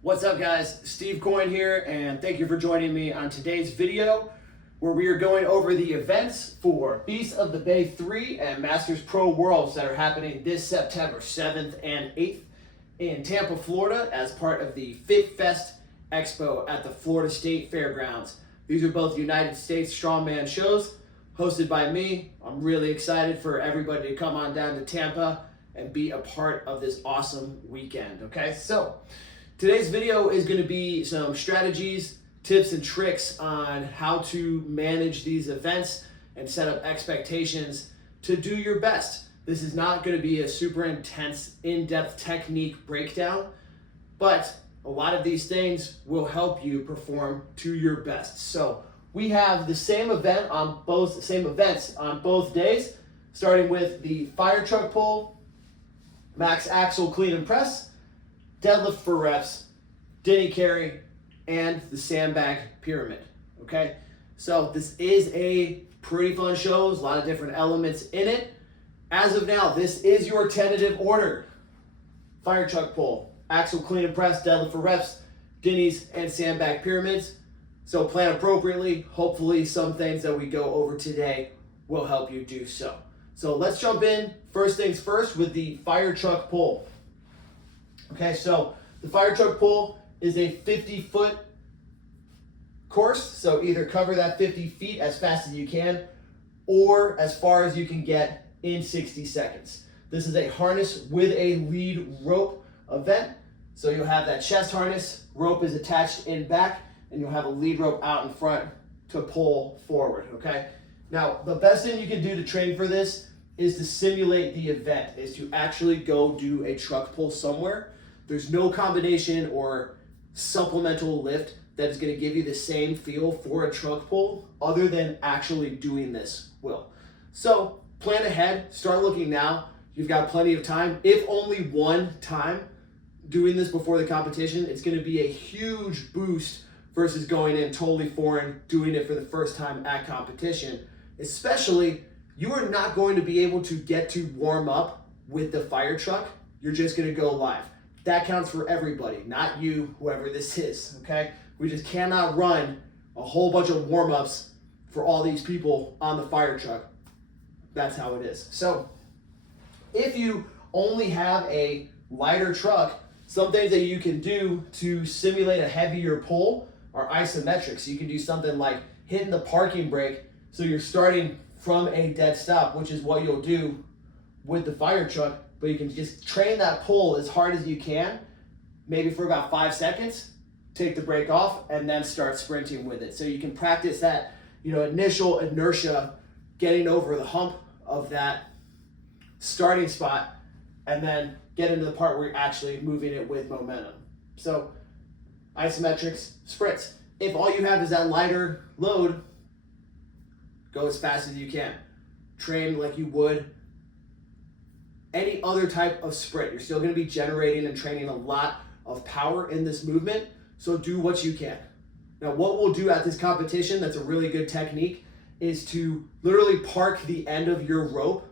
What's up, guys? Steve Coyne here, and thank you for joining me on today's video where we are going over the events for Beast of the Bay 3 and Masters Pro Worlds that are happening this September 7th and 8th in Tampa, Florida as part of the Fit Fest Expo at the Florida State Fairgrounds. These are both United States Strongman shows hosted by me. I'm really excited for everybody to come on down to Tampa and be a part of this awesome weekend, okay? So, today's video is going to be some strategies, tips, and tricks on how to manage these events and set up expectations to do your best. This is not going to be a super intense, in-depth technique breakdown, but a lot of these things will help you perform to your best. So we have the same events on both days, starting with the fire truck pull, max axle clean and press, deadlift for reps, Denny carry, and the sandbag pyramid, okay? So this is a pretty fun show. There's a lot of different elements in it. As of now, this is your tentative order. Fire truck pull, axle clean and press, deadlift for reps, Denny's, and sandbag pyramids. So plan appropriately. Hopefully some things that we go over today will help you do so. So let's jump in, first things first, with the fire truck pull. Okay, so the fire truck pull is a 50-foot course, so either cover that 50 feet as fast as you can or as far as you can get in 60 seconds. This is a harness with a lead rope event, so you'll have that chest harness, rope is attached in back, and you'll have a lead rope out in front to pull forward, okay? Now, the best thing you can do to train for this is to simulate the event, is to actually go do a truck pull somewhere. There's no combination or supplemental lift that is going to give you the same feel for a truck pull other than actually doing this will. So plan ahead, start looking now. You've got plenty of time. If only one time doing this before the competition, it's going to be a huge boost versus going in totally foreign, doing it for the first time at competition. Especially, you are not going to be able to get to warm up with the fire truck. You're just going to go live. That counts for everybody, not you, whoever this is, okay? We just cannot run a whole bunch of warm-ups for all these people on the fire truck. That's how it is. So if you only have a lighter truck, some things that you can do to simulate a heavier pull are isometric. So you can do something like hitting the parking brake, so you're starting from a dead stop, which is what you'll do with the fire truck, but you can just train that pull as hard as you can, maybe for about 5 seconds, take the brake off, and then start sprinting with it. So you can practice that, initial inertia, getting over the hump of that starting spot, and then get into the part where you're actually moving it with momentum. So isometrics, sprints. If all you have is that lighter load, go as fast as you can. Train like you would any other type of sprint. You're still going to be generating and training a lot of power in this movement, so do what you can. Now, what we'll do at this competition that's a really good technique is to literally park the end of your rope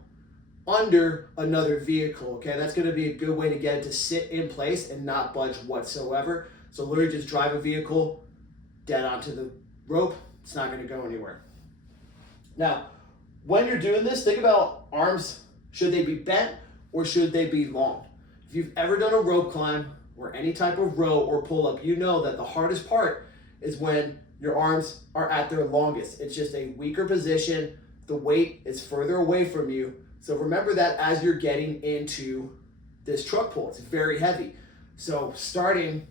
under another vehicle, okay? That's going to be a good way to get it to sit in place and not budge whatsoever. So literally just drive a vehicle dead onto the rope. It's not going to go anywhere. Now, when you're doing this, think about arms. Should they be bent or should they be long? If you've ever done a rope climb or any type of row or pull up, you know that the hardest part is when your arms are at their longest. It's just a weaker position. The weight is further away from you. So remember that as you're getting into this truck pull. It's very heavy. So starting,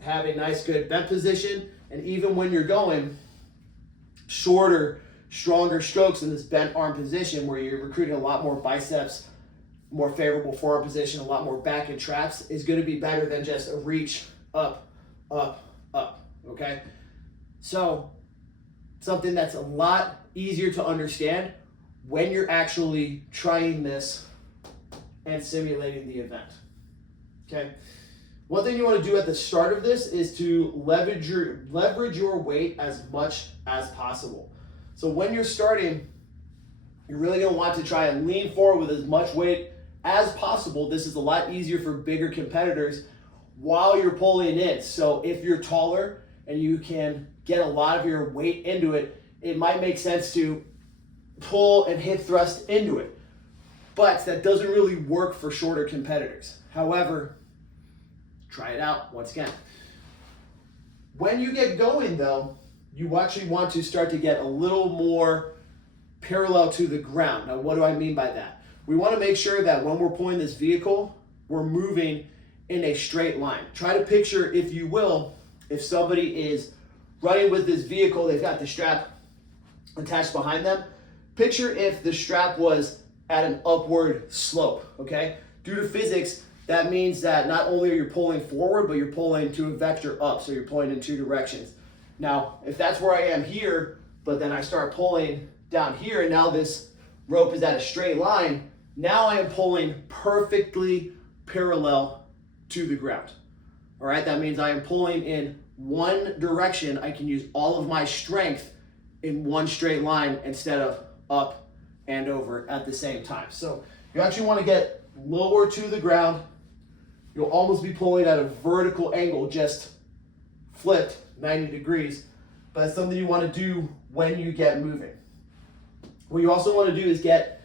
have a nice good bent position, and even when you're going shorter, stronger strokes in this bent arm position where you're recruiting a lot more biceps, more favorable forearm position, a lot more back and traps, is going to be better than just a reach up, up, up, okay? So something that's a lot easier to understand when you're actually trying this and simulating the event, okay? One thing you want to do at the start of this is to leverage your weight as much as possible. So when you're starting, you're really going to want to try and lean forward with as much weight as possible. This is a lot easier for bigger competitors while you're pulling in. So if you're taller and you can get a lot of your weight into it, it might make sense to pull and hip thrust into it. But that doesn't really work for shorter competitors. However, try it out once again. When you get going though, you actually want to start to get a little more parallel to the ground. Now, what do I mean by that? We want to make sure that when we're pulling this vehicle, we're moving in a straight line. Try to picture, if you will, if somebody is running with this vehicle, they've got the strap attached behind them. Picture if the strap was at an upward slope, okay? Due to physics, that means that not only are you pulling forward, but you're pulling to a vector up, so you're pulling in two directions. Now, if that's where I am here, but then I start pulling down here, and now this rope is at a straight line, now I am pulling perfectly parallel to the ground. All right, that means I am pulling in one direction. I can use all of my strength in one straight line instead of up and over at the same time. So you actually want to get lower to the ground. You'll almost be pulling at a vertical angle, just flipped 90 degrees, but that's something you want to do when you get moving. What you also want to do is get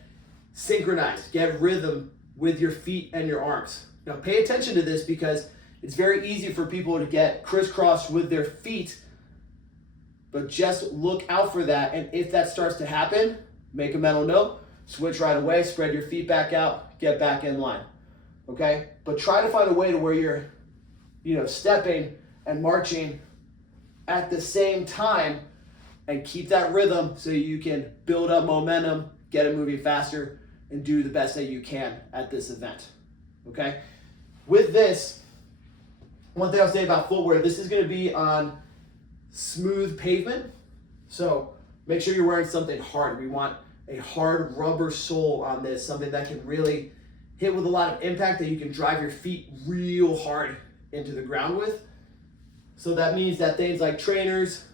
synchronized, get rhythm with your feet and your arms. Now pay attention to this because it's very easy for people to get crisscrossed with their feet, but just look out for that. And if that starts to happen, make a mental note, switch right away, spread your feet back out, get back in line, okay? But try to find a way to where you're, stepping and marching at the same time and keep that rhythm so you can build up momentum, get it moving faster, and do the best that you can at this event, okay? With this, one thing I'll say about footwear, this is gonna be on smooth pavement, so make sure you're wearing something hard. We want a hard rubber sole on this, something that can really hit with a lot of impact, that you can drive your feet real hard into the ground with. So that means that things like trainers,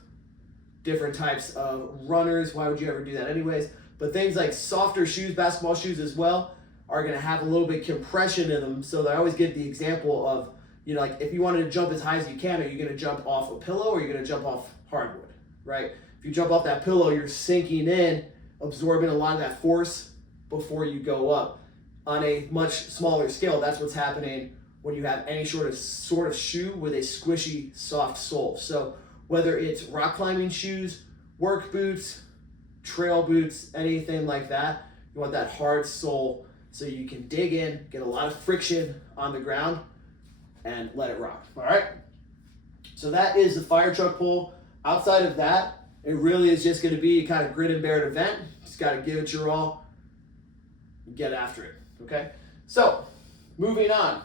different types of runners, why would you ever do that anyways? But things like softer shoes, basketball shoes as well, are gonna have a little bit compression in them. So I always give the example of, like if you wanted to jump as high as you can, are you gonna jump off a pillow or are you gonna jump off hardwood, right? If you jump off that pillow, you're sinking in, absorbing a lot of that force before you go up. On a much smaller scale, that's what's happening when you have any sort of shoe with a squishy, soft sole. So whether it's rock climbing shoes, work boots, trail boots, anything like that, you want that hard sole so you can dig in, get a lot of friction on the ground, and let it rock, all right? So that is the fire truck pull. Outside of that, it really is just gonna be a kind of grit and bear it event. Just gotta give it your all and get after it, okay? So, moving on.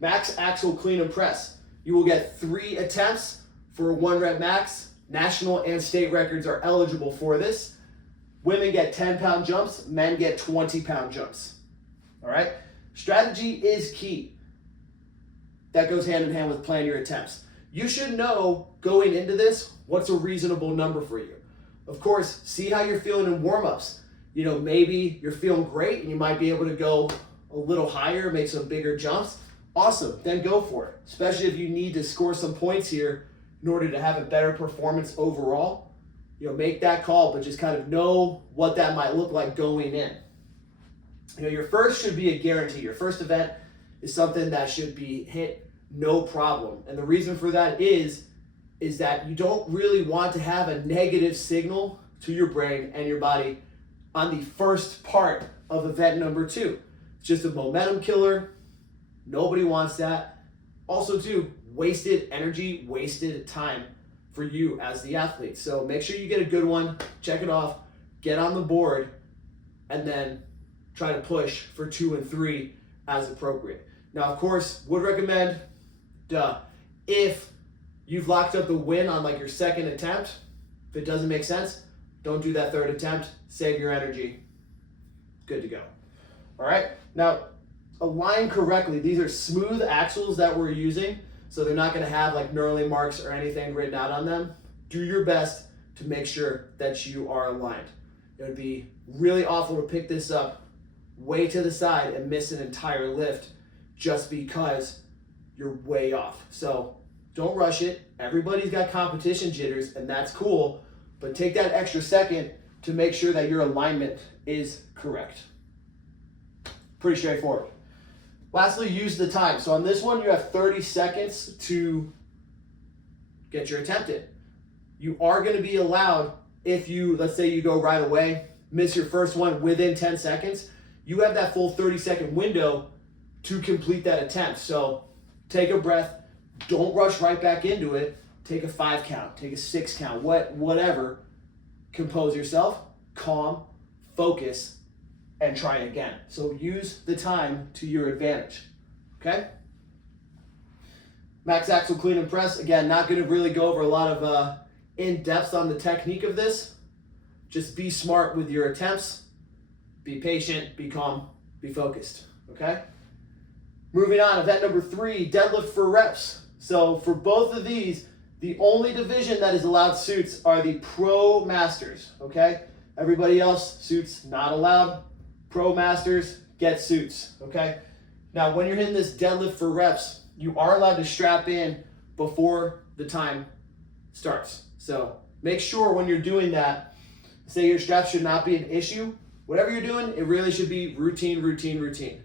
Max axle clean and press. You will get 3 attempts for a 1 rep max. National and state records are eligible for this. Women get 10-pound jumps, men get 20-pound jumps, all right? Strategy is key. That goes hand in hand with plan your attempts. You should know going into this what's a reasonable number for you. Of course, see how you're feeling in warm-ups. Maybe you're feeling great and you might be able to go a little higher, make some bigger jumps. Awesome, then go for it. Especially if you need to score some points here in order to have a better performance overall. Make that call, but just kind of know what that might look like going in. Your first should be a guarantee. Your first event is something that should be hit no problem. And the reason for that is that you don't really want to have a negative signal to your brain and your body on the first part of event number 2. It's just a momentum killer. Nobody wants that. Also too, wasted energy, wasted time for you as the athlete. So make sure you get a good one, check it off, get on the board, and then try to push for 2 and 3 as appropriate. Now, of course, would recommend, if you've locked up the win on like your second attempt, if it doesn't make sense, don't do that third attempt, save your energy, good to go. All right, now align correctly. These are smooth axles that we're using, so they're not gonna have like knurling marks or anything written out on them. Do your best to make sure that you are aligned. It would be really awful to pick this up way to the side and miss an entire lift just because you're way off. So don't rush it. Everybody's got competition jitters, and that's cool, but take that extra second to make sure that your alignment is correct. Pretty straightforward. Lastly, use the time. So on this one, you have 30 seconds to get your attempt in. You are going to be allowed, if you, let's say you go right away, miss your first one within 10 seconds, you have that full 30-second window to complete that attempt. So take a breath. Don't rush right back into it. Take a 5 count, take a 6 count, whatever. Compose yourself, calm, focus, and try again. So use the time to your advantage, okay? Max axle clean and press. Again, not gonna really go over a lot of in-depth on the technique of this. Just be smart with your attempts. Be patient, be calm, be focused, okay? Moving on, event number 3, deadlift for reps. So for both of these, the only division that is allowed suits are the Pro Masters, okay? Everybody else, suits not allowed. Pro Masters, get suits, okay? Now, when you're hitting this deadlift for reps, you are allowed to strap in before the time starts. So make sure when you're doing that, say your straps should not be an issue. Whatever you're doing, it really should be routine, routine, routine.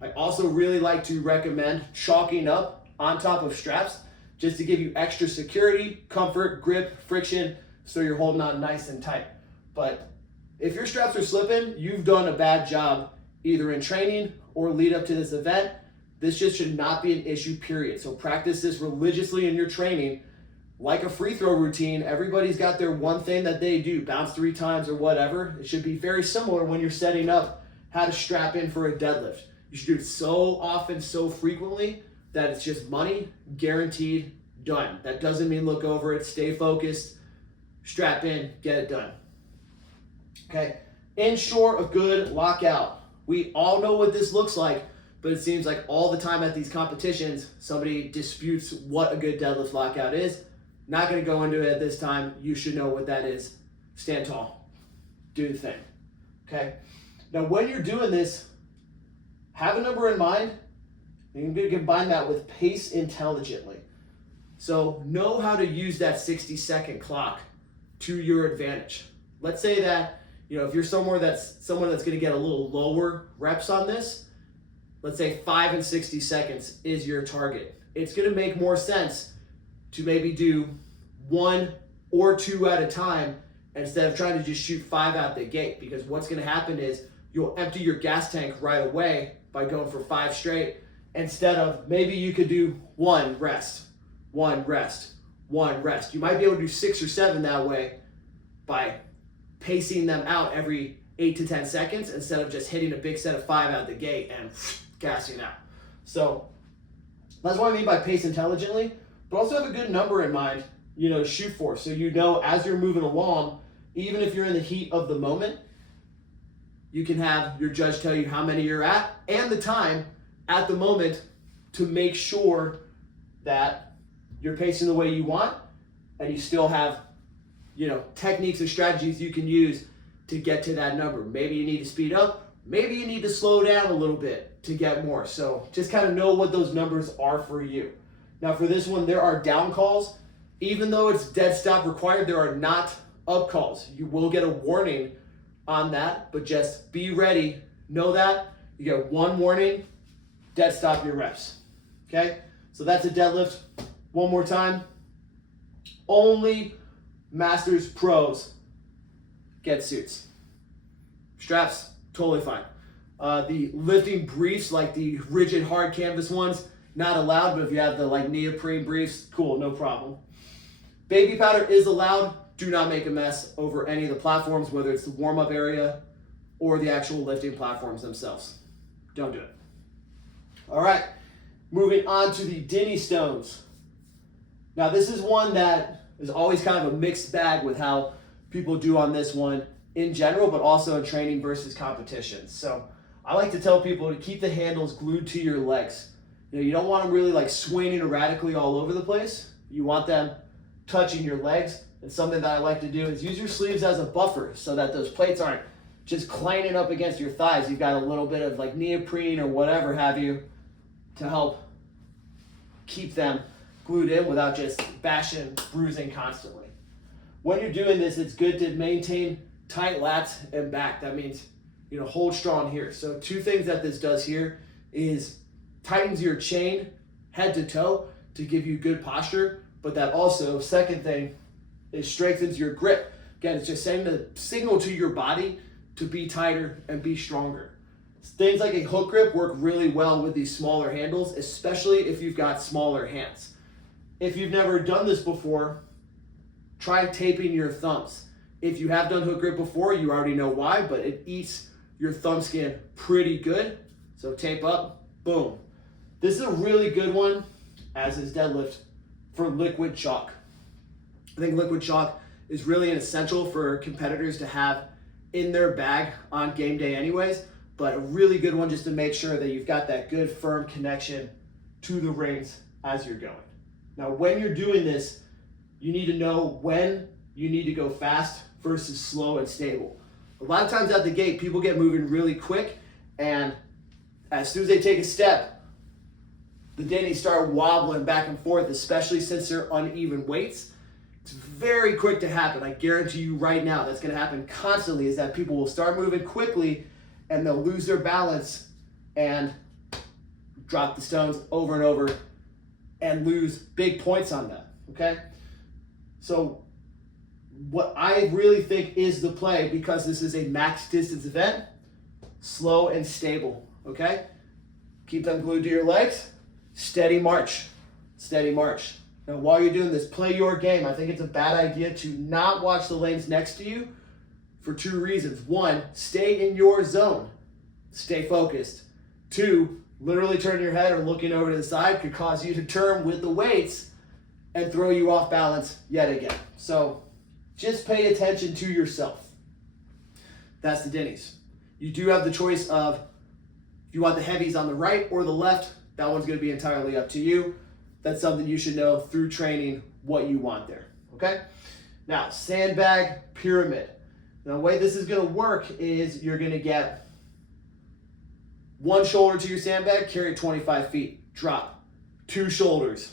I also really like to recommend chalking up on top of straps just to give you extra security, comfort, grip, friction, so you're holding on nice and tight. But if your straps are slipping, you've done a bad job either in training or lead up to this event. This just should not be an issue, period. So practice this religiously in your training. Like a free throw routine, everybody's got their one thing that they do, bounce 3 times or whatever. It should be very similar when you're setting up how to strap in for a deadlift. You should do it so often, so frequently, that it's just money, guaranteed, done. That doesn't mean look over it, stay focused, strap in, get it done. Okay, ensure a good lockout. We all know what this looks like, but it seems like all the time at these competitions, somebody disputes what a good deadlift lockout is. Not gonna go into it at this time. You should know what that is. Stand tall, do the thing, okay? Now when you're doing this, have a number in mind. You're gonna combine that with pace intelligently. So know how to use that 60-second clock to your advantage. Let's say that, if you're someone that's gonna get a little lower reps on this, let's say 5 and 60 seconds is your target. It's gonna make more sense to maybe do 1 or 2 at a time instead of trying to just shoot 5 out the gate, because what's gonna happen is you'll empty your gas tank right away by going for 5 straight, instead of maybe you could do 1 rest, 1 rest, 1 rest. You might be able to do 6 or 7 that way by pacing them out every 8 to 10 seconds instead of just hitting a big set of 5 out the gate and gassing out. So that's what I mean by pace intelligently, but also have a good number in mind, to shoot for. So as you're moving along, even if you're in the heat of the moment, you can have your judge tell you how many you're at and the time at the moment to make sure that you're pacing the way you want, and you still have, techniques and strategies you can use to get to that number. Maybe you need to speed up, maybe you need to slow down a little bit to get more. So just kind of know what those numbers are for you. Now for this one, there are down calls. Even though it's dead stop required, there are not up calls. You will get a warning on that, but just be ready. Know that you get 1 warning, dead stop your reps. Okay, so that's a deadlift. One more time. Only Masters Pros get suits. Straps, totally fine. The lifting briefs, like the rigid hard canvas ones, not allowed, but if you have the neoprene briefs, cool, no problem. Baby powder is allowed. Do not make a mess over any of the platforms, whether it's the warm-up area or the actual lifting platforms themselves. Don't do it. All right, moving on to the Dinny Stones. Now this is one that is always kind of a mixed bag with how people do on this one in general, but also in training versus competitions. So I like to tell people to keep the handles glued to your legs. You don't want them really swinging erratically all over the place. You want them touching your legs. And something that I like to do is use your sleeves as a buffer so that those plates aren't just clanging up against your thighs. You've got a little bit of neoprene or whatever have you to help keep them glued in without just bashing, bruising constantly. When you're doing this, it's good to maintain tight lats and back. That means, hold strong here. So 2 things that this does here is tightens your chain head to toe to give you good posture, but that also, second thing, it strengthens your grip. Again, it's just sending a signal to your body to be tighter and be stronger. Things like a hook grip work really well with these smaller handles, especially if you've got smaller hands. If you've never done this before, try taping your thumbs. If you have done hook grip before, you already know why, but it eats your thumb skin pretty good. So tape up, boom. This is a really good one, as is deadlift, for liquid chalk. I think liquid chalk is really an essential for competitors to have in their bag on game day anyways, but a really good one just to make sure that you've got that good firm connection to the rings as you're going. Now, when you're doing this, you need to know when you need to go fast versus slow and stable. A lot of times at the gate, people get moving really quick, and as soon as they take a step, the dinnies start wobbling back and forth, especially since they're uneven weights. It's very quick to happen. I guarantee you right now that's going to happen constantly, is that people will start moving quickly and they'll lose their balance and drop the stones over and over and lose big points on them, okay? So what I really think is the play, because this is a max distance event, slow and stable, okay? Keep them glued to your legs, steady march, steady march. Now, while you're doing this, play your game. I think it's a bad idea to not watch the lanes next to you for 2 reasons. 1, stay in your zone. Stay focused. 2, literally turning your head or looking over to the side could cause you to turn with the weights and throw you off balance yet again. So just pay attention to yourself. That's the dinnies. You do have the choice of if you want the heavies on the right or the left. That one's going to be entirely up to you. That's something you should know through training what you want there, okay? Now, sandbag pyramid. Now, the way this is gonna work is you're gonna get 1 shoulder to your sandbag, carry 25 feet, drop. 2 shoulders,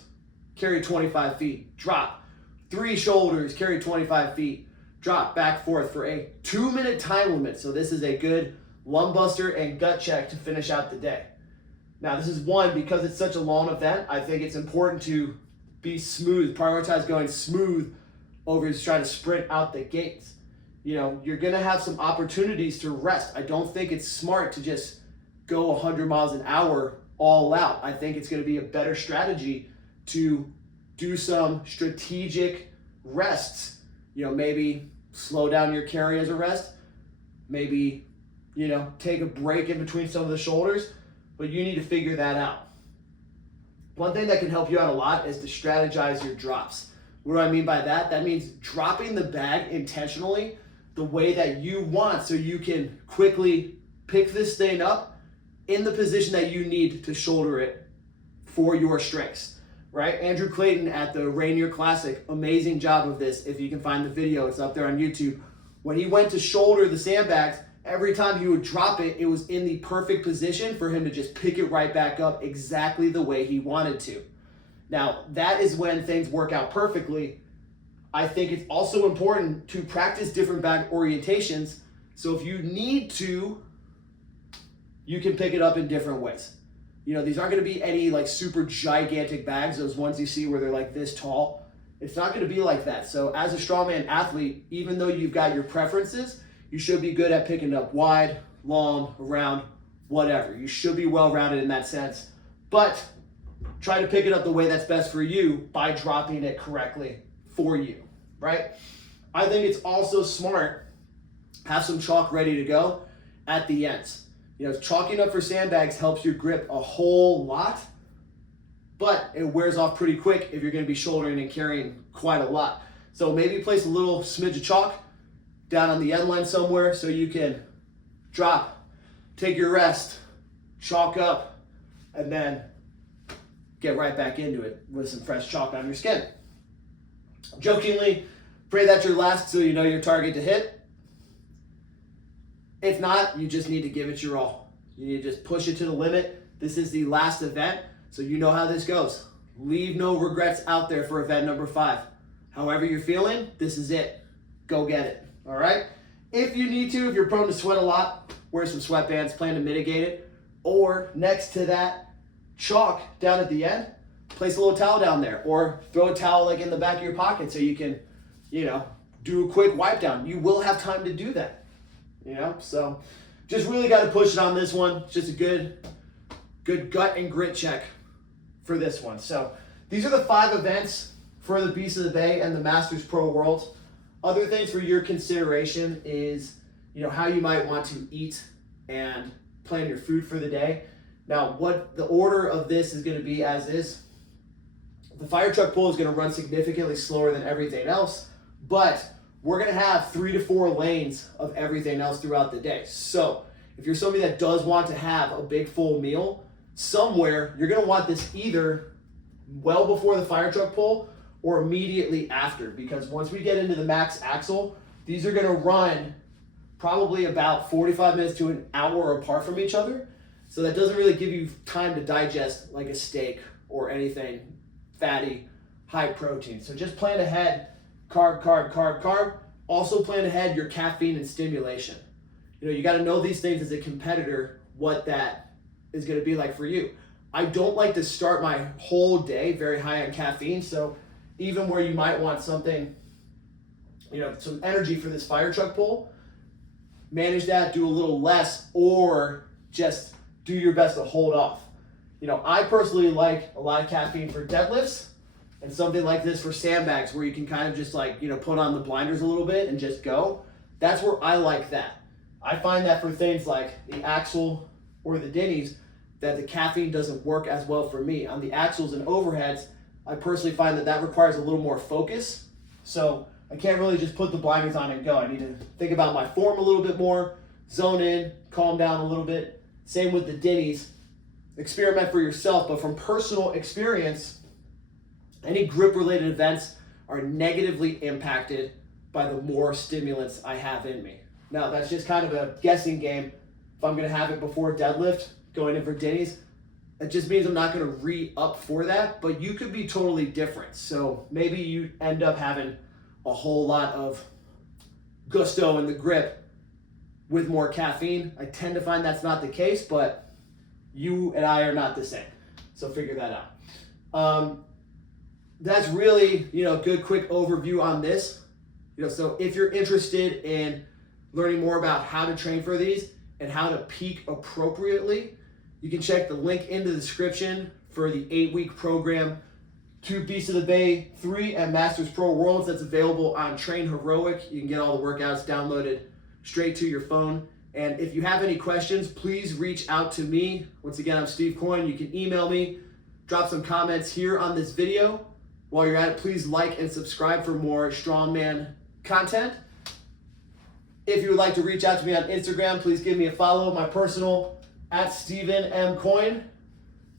carry 25 feet, drop. 3 shoulders, carry 25 feet, drop, back, forth for a 2-minute time limit. So this is a good lung buster and gut check to finish out the day. Now, this is one, because it's such a long event, I think it's important to be smooth, prioritize going smooth over just trying to sprint out the gates. You're going to have some opportunities to rest. I don't think it's smart to just go 100 miles an hour all out. I think it's going to be a better strategy to do some strategic rests. Maybe slow down your carry as a rest. Maybe, take a break in between some of the shoulders. But you need to figure that out. One thing that can help you out a lot is to strategize your drops. What do I mean by that? That means dropping the bag intentionally the way that you want, so you can quickly pick this thing up in the position that you need to shoulder it for your strengths, right? Andrew Clayton at the Rainier Classic, amazing job of this. If you can find the video, it's up there on YouTube. When he went to shoulder the sandbags, every time he would drop it, it was in the perfect position for him to just pick it right back up exactly the way he wanted to. Now, that is when things work out perfectly. I think it's also important to practice different bag orientations. So if you need to, you can pick it up in different ways. These aren't going to be any like super gigantic bags, those ones you see where they're like this tall. It's not going to be like that. So as a strongman athlete, even though you've got your preferences, you should be good at picking up wide, long, around, whatever. You should be well-rounded in that sense. But try to pick it up the way that's best for you by dropping it correctly for you, right? I think it's also smart, have some chalk ready to go at the ends. Chalking up for sandbags helps your grip a whole lot, but it wears off pretty quick if you're going to be shouldering and carrying quite a lot. So maybe place a little smidge of chalk down on the end line somewhere so you can drop, take your rest, chalk up, and then get right back into it with some fresh chalk on your skin. Jokingly, pray that's your last so you know your target to hit. If not, you just need to give it your all. You need to just push it to the limit. This is the last event, so you know how this goes. Leave no regrets out there for event number 5. However you're feeling, this is it. Go get it, all right? If you need to, if you're prone to sweat a lot, wear some sweatbands, plan to mitigate it. Or next to that chalk down at the end, place a little towel down there, or throw a towel like in the back of your pocket so you can, do a quick wipe down. You will have time to do that, So just really got to push it on this one. It's just a good gut and grit check for this one. So these are the 5 events for the Beast of the Bay and the Masters Pro Worlds. Other things for your consideration is, how you might want to eat and plan your food for the day. Now, what the order of this is going to be as is, the fire truck pull is going to run significantly slower than everything else, but we're going to have 3 to 4 lanes of everything else throughout the day. So if you're somebody that does want to have a big full meal somewhere, you're going to want this either well before the fire truck pull or immediately after, because once we get into the max axle, these are going to run probably about 45 minutes to an hour apart from each other. So that doesn't really give you time to digest like a steak or anything fatty, high protein. So just plan ahead, carb, carb, carb, carb. Also plan ahead your caffeine and stimulation. You got to know these things as a competitor, what that is going to be like for you. I don't like to start my whole day very high on caffeine. So even where you might want something, some energy for this fire truck pull, manage that, do a little less, or just do your best to hold off. I personally like a lot of caffeine for deadlifts and something like this for sandbags where you can kind of just put on the blinders a little bit and just go. That's where I like that. I find that for things like the axle or the dinnies, that the caffeine doesn't work as well for me. On the axles and overheads, I personally find that requires a little more focus. So I can't really just put the blinders on and go. I need to think about my form a little bit more, zone in, calm down a little bit. Same with the dinnies. Experiment for yourself, but from personal experience, any grip-related events are negatively impacted by the more stimulants I have in me. Now, that's just kind of a guessing game. If I'm going to have it before deadlift, going in for dinnies, it just means I'm not going to re-up for that, but you could be totally different. So maybe you end up having a whole lot of gusto in the grip with more caffeine. I tend to find that's not the case, but you and I are not the same. So figure that out. That's really, good quick overview on this. So if you're interested in learning more about how to train for these and how to peak appropriately, you can check the link in the description for the 8-week program to Beast of the Bay 3 and Masters Pro Worlds that's available on Train Heroic. You can get all the workouts downloaded straight to your phone. And if you have any questions, please reach out to me. Once again, I'm Steve Coyne. You can email me, drop some comments here on this video. While you're at it, please like and subscribe for more Strongman content. If you would like to reach out to me on Instagram, please give me a follow. My personal, at Stephen M. Coyne.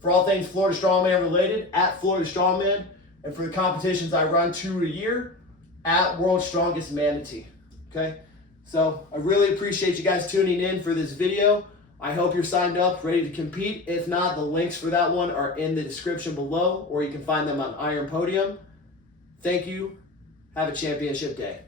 For all things Florida Strongman related, at Florida Strongman. And for the competitions I run 2 a year, at World's Strongest Manatee. Okay? So I really appreciate you guys tuning in for this video. I hope you're signed up, ready to compete. If not, the links for that one are in the description below, or you can find them on Iron Podium. Thank you. Have a championship day.